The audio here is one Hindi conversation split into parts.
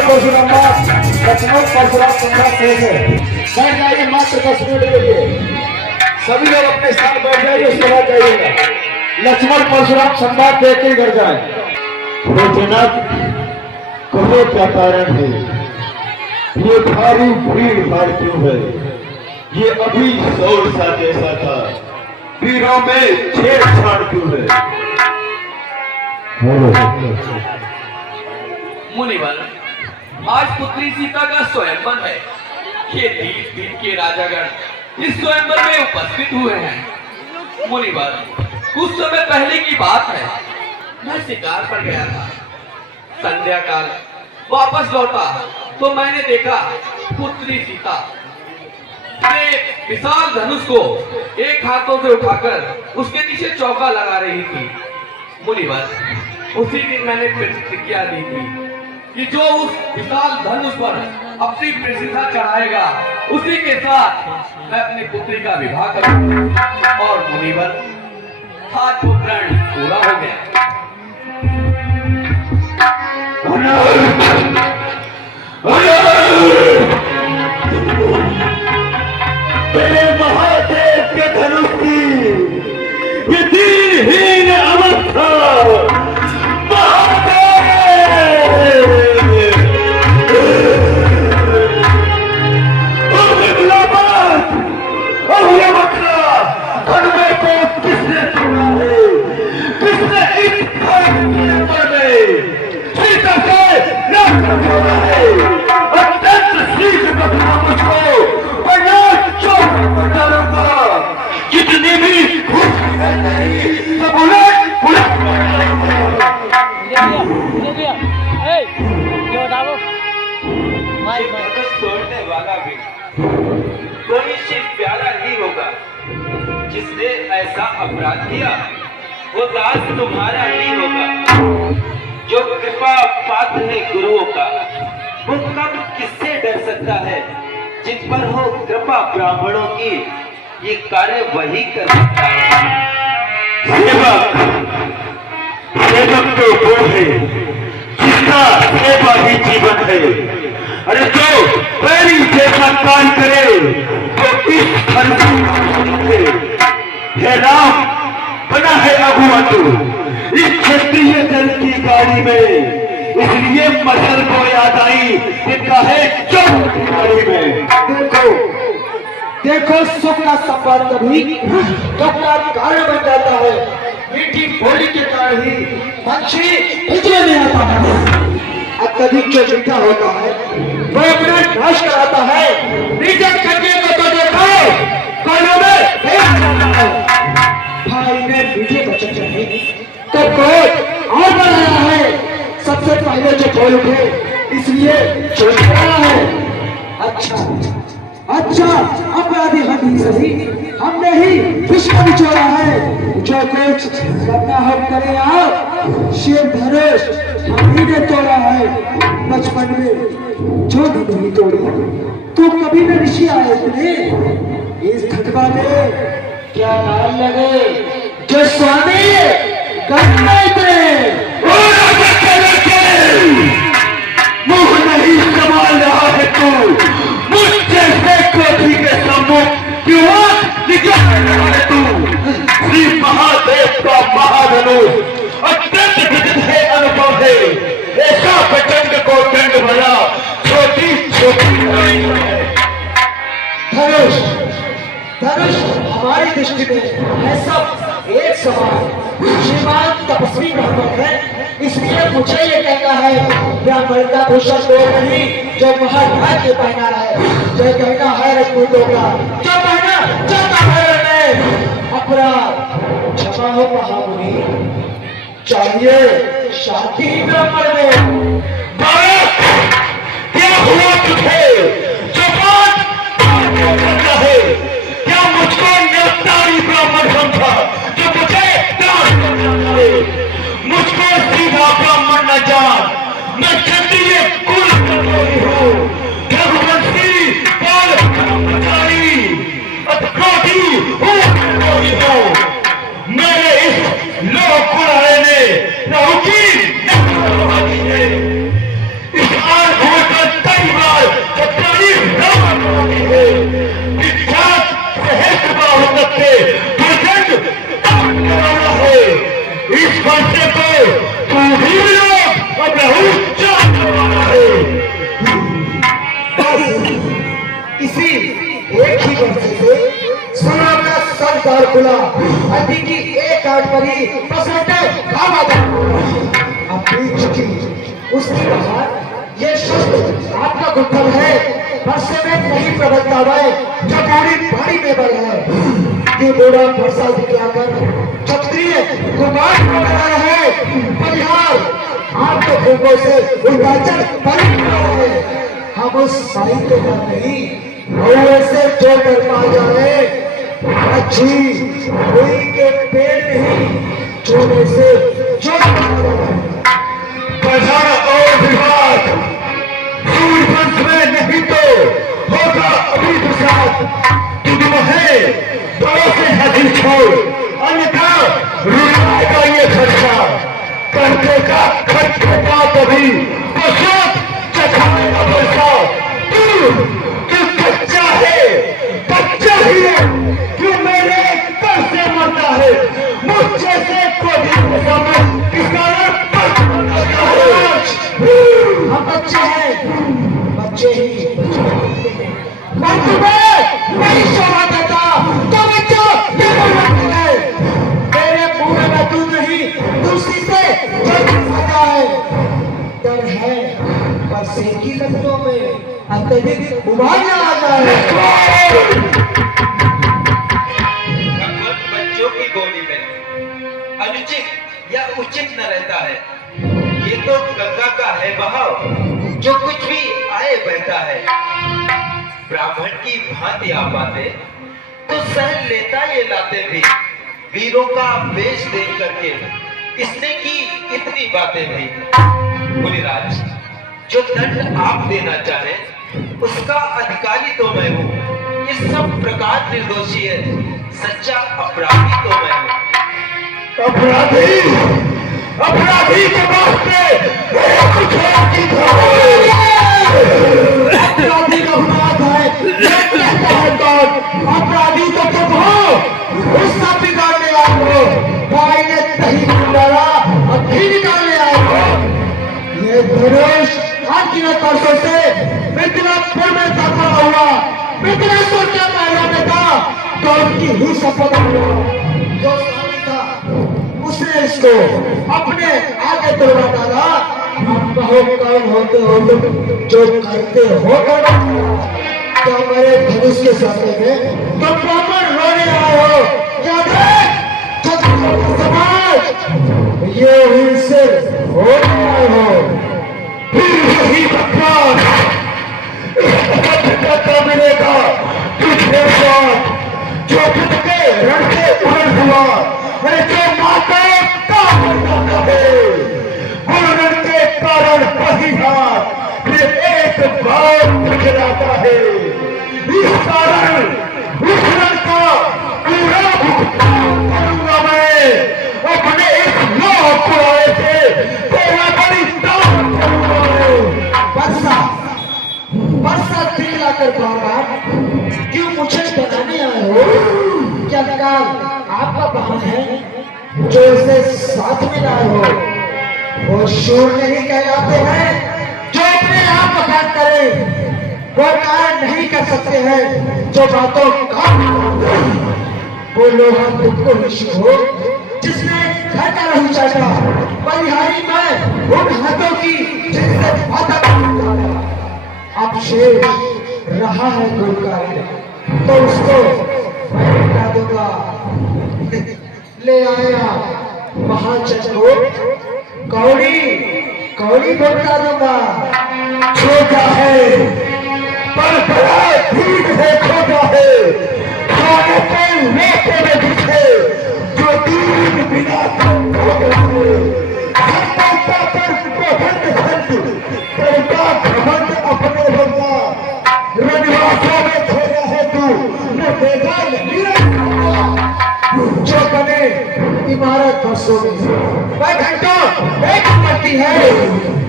परशुराम लक्ष्मण परशुराम संघर्ष बैठ जाइए मात्र 10 मिनट के लिए। सभी लोग अपने स्थान बैठ जाइए, उसके बाद जाइएगा। लक्ष्मण परशुराम संवाद देख के घर जाए। जनाब कहो क्या कारण है, ये भारी भीड़ भाड़ क्यों है, ये अभी शोर सा जैसा था, वीरों में छेड़छाड़ क्यों है। मुनिवर, आज पुत्री सीता का स्वयंवर है। ये दीप दीप के राजागण इस स्वयंवर में उपस्थित हुए हैं। मुनिवर, कुछ समय पहले की बात है, मैं शिकार पर गया था। संध्या काल वापस लौटा तो मैंने देखा पुत्री सीता विशाल धनुष को एक हाथों से उठाकर उसके पीछे चौका लगा रही थी। मुनिवर, उसी दिन मैंने प्रतिज्ञा दी थी कि जो उस विशाल धनुष पर अपनी प्रतिष्ठा चढ़ाएगा उसी के साथ मैं अपनी पुत्री का विवाह करूंगा। और मुनिवर, आज वो प्रण पूरा हो गया। तेरे महादेव के धनुष की ये दीनहीन अवस्था, जितनी भी तोड़ने वाला भी कोई शिव प्यारा ही होगा। जिसने ऐसा अपराध किया वो दास तुम्हारा ही होगा। जो कृपा पात्र है गुरुओं का, वो कब किससे डर सकता है। जिन पर हो कृपा ब्राह्मणों की, ये कार्य वही कर सकता है। सेवक तो वो है जिसका सेवा ही जीवन है। अरे जो पैरी जैसा काम करे तो इस धरती है राम बना है अगुआ तू इस क्षत्रिय दल की गाड़ी में। इसलिए मसल को याद आई इनका है चौक की गाड़ी में। देखो सुख का संवाद कभी दुख का कारण बन जाता है। मीठी बोली के कारण ही पंछी हिजरे में आता है। अत्यधिक जो मीठा होता है वो अपना नाश कराता है। मीठे कन्या को तो देखो कानों में भाई में मीठे बच्चे चाहिए तो कोई और बनाया है। सबसे पहले जो बोल उठे इसलिए चोट रहा है। अच्छा अपराधी हम ही सही, हमने ही विश्व बिछोड़ा है। जो कुछ करना हम करें आप, शिव धनुष हम ही ने तोड़ा है। बचपन में जो भी नहीं तोड़ी तो कभी न ऋषि आए थे। इस खतबा में क्या नाम लगे जो स्वामी करने थे। मुंह नहीं संभाल रहा है तू मुझसे कोठी के सम्मुख क्यों निकल रहा है तू। श्री महादेव का महाधनुष अत्यंत विदित है, अनुभव है। ऐसा प्रचंड को दंड भरा छोटी छोटी धनुष हमारी दृष्टि में है सब एक समान। श्रीमान तपस्वी ब्राह्मण है, इसलिए मुझे ये कहना है ब्राह्मण का भूषण तो नहीं जो महाभाग्य पहना है। जो कहना है रजपूतों का जो पहना जाता है अपराध क्षमा हो महामुनि। चाहिए शांति ब्राह्मण में। क्या हुआ तुझे जो बात करता है। क्या मुझको न्यायकारी ब्राह्मण समझा जो मुझे दान करता है। मुझको सीधा ब्राह्मण न जान, मैं क्षत्रिय कुल हूँ। रघुवंशी बाल ब्रह्मचारी अपराधी हूँ। मेरे इस लोक कुल ने रहू की इस आंख इस फैसले को तू भी लोग और बहुत चाहने वाला है। इसी एक ही वर्ष से सुना का सरदार खुला अति की एक आठ पर ही पसंदे अब बीत चुकी उसकी बाहर ये शब्द आपका गुत्थम है वर्षे में नहीं प्रबलता है जो पूरी भारी में बल है ये बूढ़ा फरसा दिखलाकर क्षत्रिय कुमार बना है परिहार आपके खूबों से उल्टाचल पर है हम उस साहित्य का नहीं ऐसे जो कर पा जाए अच्छी कोई के पेड़ नहीं छोड़ने से जो प्रधान और विवाद सूर्यवंश में नहीं तो होगा अभी प्रसाद तुम है बड़ों से हाजिर छोड़ अन्यथा रुलाएगा ये खर्चा करने का खर्चे का कभी बसत चखाएगा पैसा तू बच्चा है बच्चा ही है क्यों मेरे कर से मरता है मुझसे से कोई हम बच्चे हैं बच्चे ही मैं तुम्हें नहीं शोभा देता तो बच्चों ये बोलना है मेरे मुंह में तू नहीं दूसरी से सजा है डर है पर सेकी लफ्जों में अत्यधिक उबालना आ जाए बच्चों की बोली में अनुचित या उचित न रहता है ये तो गंगा का है बहाव जो कुछ भी आए बहता है ब्राह्मण की भांति आप आते तो सहन लेता ये लाते भी वीरों का वेश देख करके इसने की इतनी बातें भी मुनिराज जो दंड आप देना चाहे उसका अधिकारी तो मैं हूँ इस सब प्रकार निर्दोषी है सच्चा अपराधी तो मैं हूँ अपराधी के वास्ते कुछ अपराधी का अपराध है अपराधी तो तुम हो उसका बिगाड़ने आए हो भाई ने दही डाला और घी निकालने आए हो ये धनुष आज की परसों से मिथिलापुर में दाखिल हुआ मिथिलापुर के पहला में था तो उनकी ही शपथ जो स्वामी था उसने इसको अपने आगे तोड़ा डाला आप कहो कौन होते हो तुम जो करते हो तो मेरे धनुष के सामने में तो ब्राह्मण रोने आए हो याद है समाज ये हिंसे हो आए हो फिर वही बकवास मिलेगा तुझे बात जो खुद के रण से उड़न हुआ अरे जो माता का है उड़न के कारण वही हाथ फिर एक बार गुजराता है इस कारण उस रण का पूरा भुगतान करूंगा मैं अपने इस लोह पुराने से तेरा बड़ी दान करूंगा वर्षा वर्षा दिल लाकर बार क्यों मुझे बनाने आए हो क्या काल आपका वाहन है जो इसे साथ में लाए हो वो शूर नहीं कहलाते हैं जो अपने आप बखान करे वो कार्य नहीं कर सकते हैं जो बातों का वो लोग तुमको विश्व हो जिसने घर का नहीं चाहता परिहारी में उन हाथों की जिससे माता अब शेष रहा है कोई कार्य तो उसको मैं बता दूंगा ले आया महाचल को कौड़ी कौड़ी बता दूंगा छोटा है पर बड़ा ठीक है छोटा है खाने पे लेके में दिखे जो तीन बिना घमंड अपने बंदा रनिवासों में खेला है तू न देखा जो बने इमारत बरसों में वह घंटों एक पड़ती है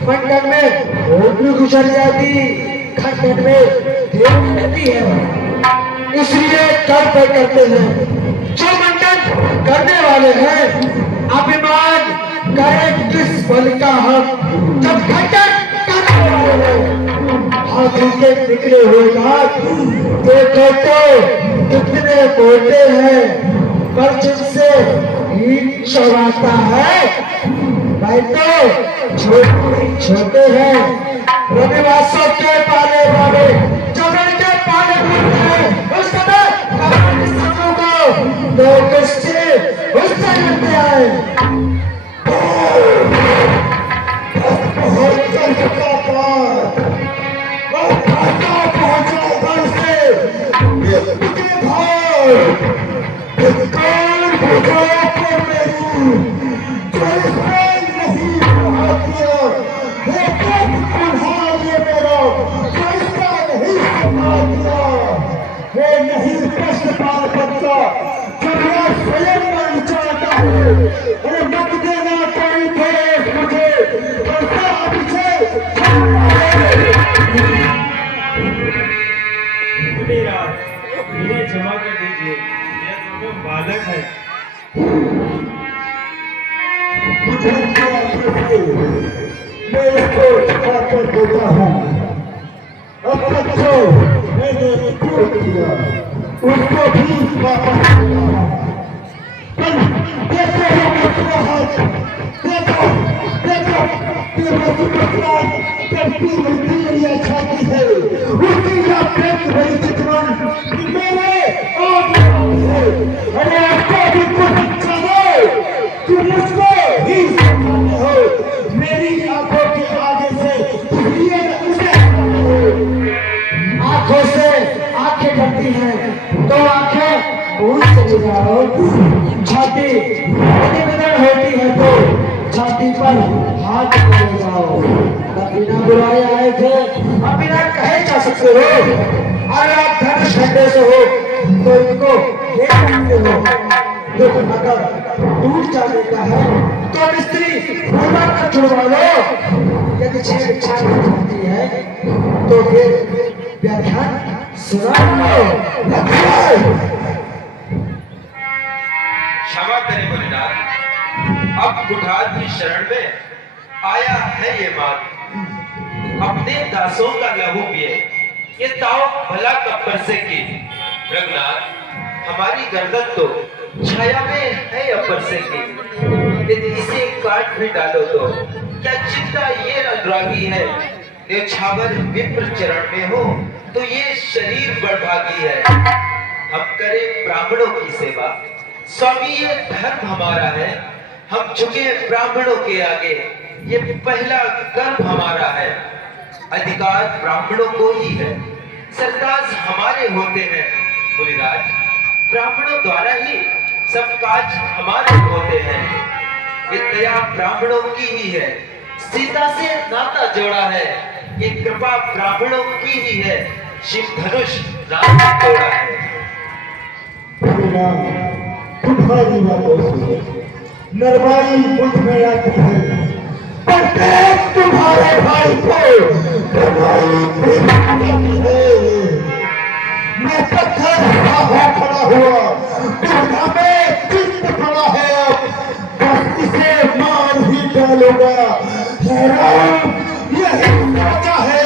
मंडन में ओपरी गुजर जाती खंडन में देर रहती है इसलिए कर पे करते हैं जो मंडन करने वाले हैं अभिमान इस बल का हम जब घटक हाथी के निकले हुए दांत देखो तो कितने मोटे हैं, पर जिनसे ईट चौराता है भाई तो छोटे हैं। रविवासों के पाले वाले जब इनके पाले बोलते हैं उस समय हमारे समूह को दो कश्ती उस तरह लेते आए। इन्हें क्षमा कर दीजिए, ये दोनों बालक है। मैं इसको छुपा कर देता हूँ। अब बच्चों मैंने क्यों किया उसको भी वापस देखो अपना हाथ, देखो देखो मेरी छाती है उसकी या पेट बड़ी चितवन मेरे और अरे आपको भी कुछ इच्छा हो कि मुझको ही हो मेरी आंखों के आगे से आंखों से आंखें करती हैं तो आंखें भूल चली जाओ। छाती निवेदन होती है तो छाती पर हाथ ले जाओ। बिना बुलाए आए थे अब बिना कहे जा सकते हो। अगर आप धनुष खड्डे से हो तो इनको ले सकते हो, लेकिन अगर दूर जाने का है तो मिस्त्री पूरा कर छुड़वा लो। यदि छेड़छाड़ होती है तो फिर व्याख्यान सुना लो। क्षमा करें मुनिनाथ, अब कुठार की शरण में आया है ये मात। अपने दासों का लहू पिए, ये ताव भला कब्र से की। रघुनाथ, हमारी गर्दन तो छाया में है अपर से की। यदि इसे काट भी डालो तो क्या चिंता ये अनुरागी है। न्यौछावर विप्र चरण में हो तो ये शरीर बड़भागी है। हम करें ब्राह्मणों की सेवा, स्वामी ये धर्म हमारा है। हम झुके ब्राह्मणों के आगे, ये पहला कर्म हमारा है। अधिकार ब्राह्मणों को ही है, सरताज हमारे होते हैं। मुनिराज, ब्राह्मणों द्वारा ही सब काज हमारे होते हैं। ये दया ब्राह्मणों की ही है, सीता से नाता जोड़ा है। ये कृपा ब्राह्मणों की ही है, शिव धनुष नाम तोड़ा है। तुम्हारी बातों से नरवाई मुझ में आती है, पर तुम्हारे भाई को मैं पत्थर खड़ा हुआ में चित्त पड़ा है। बस इसे मार ही डालूंगा। यही सोचा है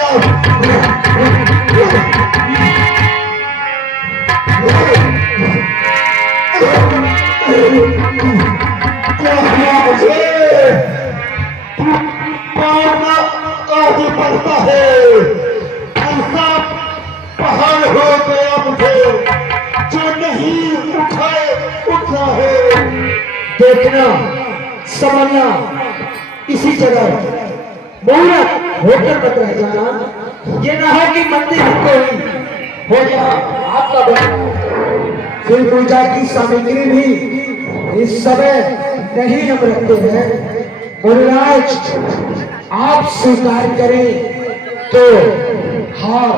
आगे बढ़ता है। ऐसा पहाड़ हो गया मुझे जो नहीं उठा है। देखना समझना, इसी जगह मुहूर्त होकर मत रह जाना। ये ना हो कि मंदिर कोई हो जाए आपका बना। फिर पूजा की सामग्री भी इस समय नहीं हम रखते हैं। मुनिराज, आप स्वीकार करें तो हार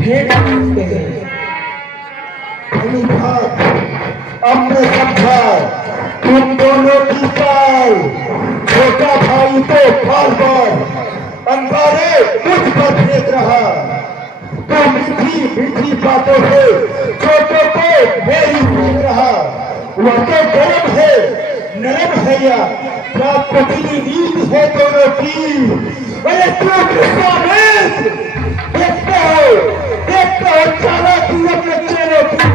भेंट करते हैं। अब मैं समझा तुम दोनों की चाल। छोटा भाई तो बार बार अंगारे मुझ पर फेंक रहा, तो मीठी मीठी बातों से छोटों को मेरी फेंक रहा। वह तो गरम है नरम है या क्या पतली नींद है दोनों की। अरे क्यों कृष्णावेश देखते हो चाला तू अपने चेहरे की।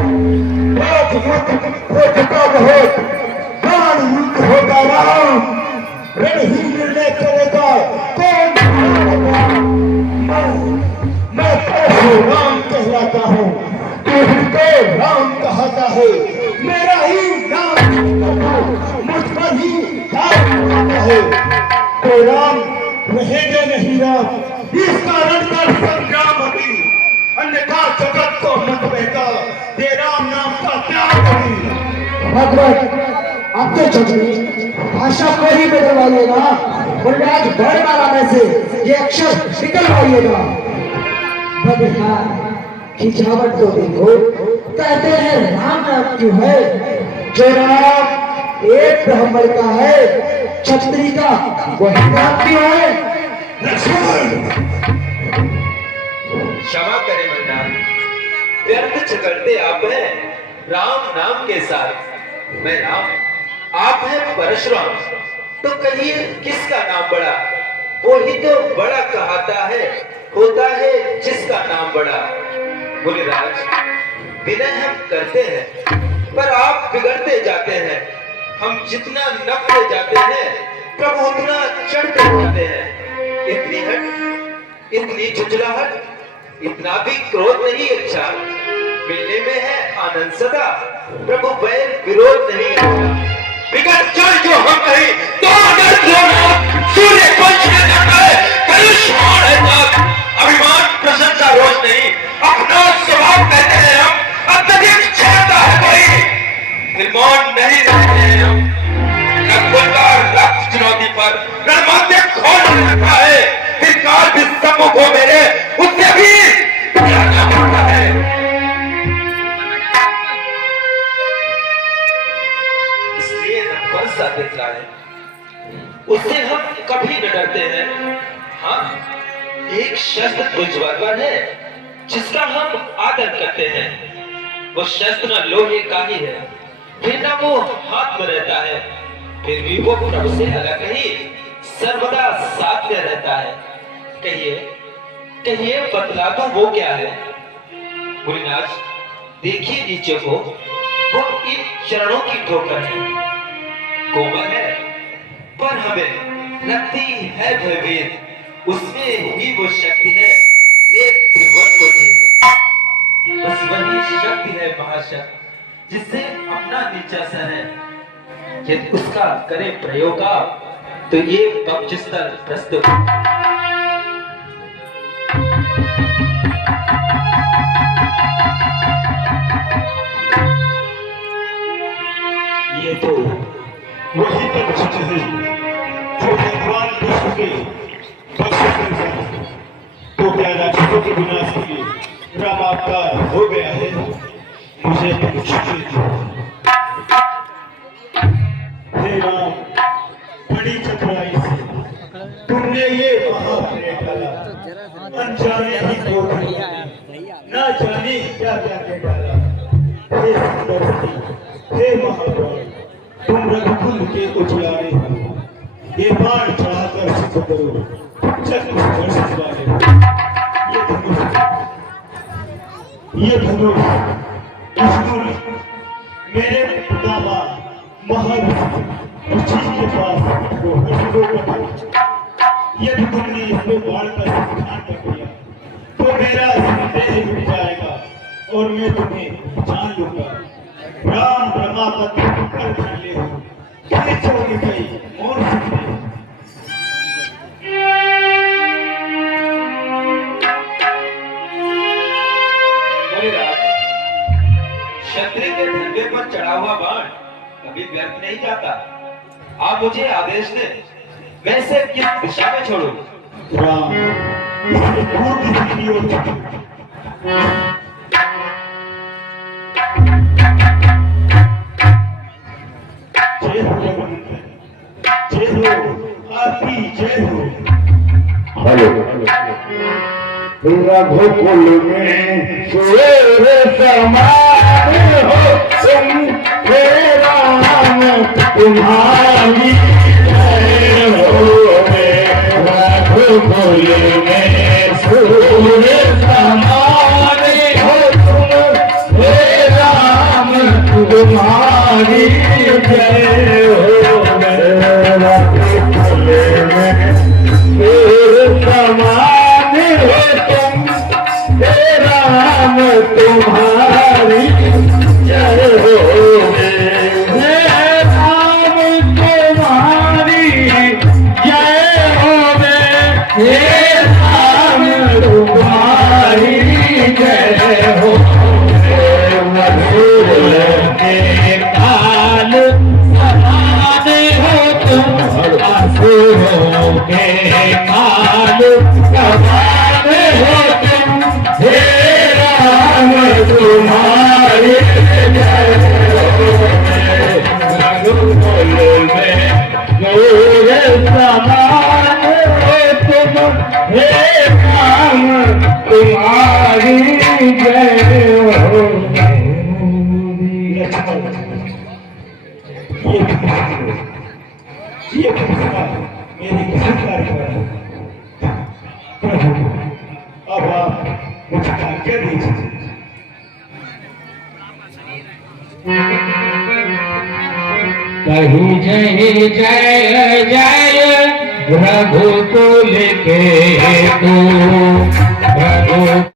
बहुत युद्ध हो चुका बहुत प्राण युद्ध होगा राम रण ही निर्णय करेगा कौन। मैं राम कहलाता हूँ तू ही तो राम कहता है। मेरा ही नाम मुझ पर ही आता है तो राम रहेंगे नहीं राम। इस कारण का संग्राम अभी अन्यथा जगत को मत बहका दे राम नाम का त्याग अभी। भगवत अब तो चलिए भाषा को ही बदलवाइएगा वरना आज वर्णमाला में से ये अक्षर निकलवाइएगा। भगवान खिंचावट तो देखो कहते हैं राम नाम क्यों है। जो राम एक ब्राह्मण का है क्षत्रिय का वही नाम क्यों है। लक्ष्मण क्षमा करें मन्नाथ, व्यर्थ झगड़ते आप हैं राम नाम के साथ। मैं राम, आप हैं परशुराम, तो कहिए किसका नाम बड़ा। वो ही तो बड़ा कहता है होता है जिसका नाम बड़ा। मुनिराज, विनय हम करते हैं पर आप बिगड़ते जाते हैं। हम जितना नपते जाते हैं प्रभु उतना चढ़ते जाते हैं। इतनी हट, इतनी झुंझलाहट, इतना भी क्रोध नहीं अच्छा। मिलने में है आनंद सदा, प्रभु वैर विरोध नहीं अच्छा। बिगड़ चल जो हम नहीं तो अगर सूर्य पंच में जाता है कलुष है तब। अभिमान प्रशंसा रोज नहीं, अपना स्वभाव कहते हैं हम। अत्यधिक छेड़ता है कोई, निर्मौन नहीं रहते हैं हम। रक्त चुनौती पर रणमंत्र खोल रखा है। फिर काल भी सम्मुख हो मेरे उससे भी लड़ना पड़ता है। इसलिए न सा दिखलाए उससे हम कभी न डरते हैं। हाँ, एक शस्त्र बुझवर है जिसका हम आदर करते हैं। वो शस्त्र न लोहे का ही है फिर न वो हाथ में रहता है, फिर भी वो प्रभु से अलग ही सर्वदा साथ में रहता है। कहिए कहिए बतला दो वो क्या है। मुनिराज देखिए नीचे को, वो इन चरणों की ठोकर है। कोमल है पर हमें लगती है भयभीत, उसमें ही वो शक्ति है ले त्रिभुवन को जीत। बस वही शक्ति है महाशक्ति जिससे अपना नीचा सर है। यदि उसका करे प्रयोग तो ये पक्षस्थल प्रस्तुत। ये तो वही पक्ष है जो भगवान विष्णु के पक्ष से है। तो क्या राक्षसों के विनाश के लिए रामावतार हो गया है। मुझे कुछ हे राम, बड़ी चतुराई से तुमने ये महाप्रेम डाला, अनजाने ही खोल दिया, ना जाने क्या क्या कह डाला। हे सुंदरवती, हे महाबल, तुम रघुकुल के उजियारे हो। ये बाण चढ़ाकर सिद्ध करो, चक्र दर्शित वाले ये धनुष विष्णु ने मेरे पितामह महाऋषि उसी के पास वो हर्षों का यदि तुमने इसमें बाण का स्थान कर दिया तो मेरा संदेह मिट जाएगा और मैं तुम्हें जान लूंगा। राम ब्रह्मा का तुम कर जान ले हो क्या छोड़ गई और सुनते क्षत्रिय के धंधे पर चढ़ा हुआ बाण कभी व्यर्थ नहीं जाता। आप मुझे आदेश दें, वैसे किस दिशा में छोड़ूं? राम इसमें पूर्व दिशा की ओर जय हो जय हो आपकी जय हो। रघुकुल में शेर समान हो तुम हे राम तुम्हारी जय होवे रघुकुल में सूर्य समाने हो तुम हे राम तुम्हारी जय होवे रघुकुल में सूर्य समाने हो तुम हे राम तुम्हारी जय होवे हे राम तुम्हारी जय हो मधुर के काल समाने हो तुम असुरों के काल समाने हो तुम हे राम तुम्हारी जय हो रघुकुल में सूर्य समान हे राम तुम्हारी जय हो ये मेरी स्वीकार करें प्रभु अब आप मुझे आज्ञा दीजिए कहीं जय जय जय रघुकुल के तू रघु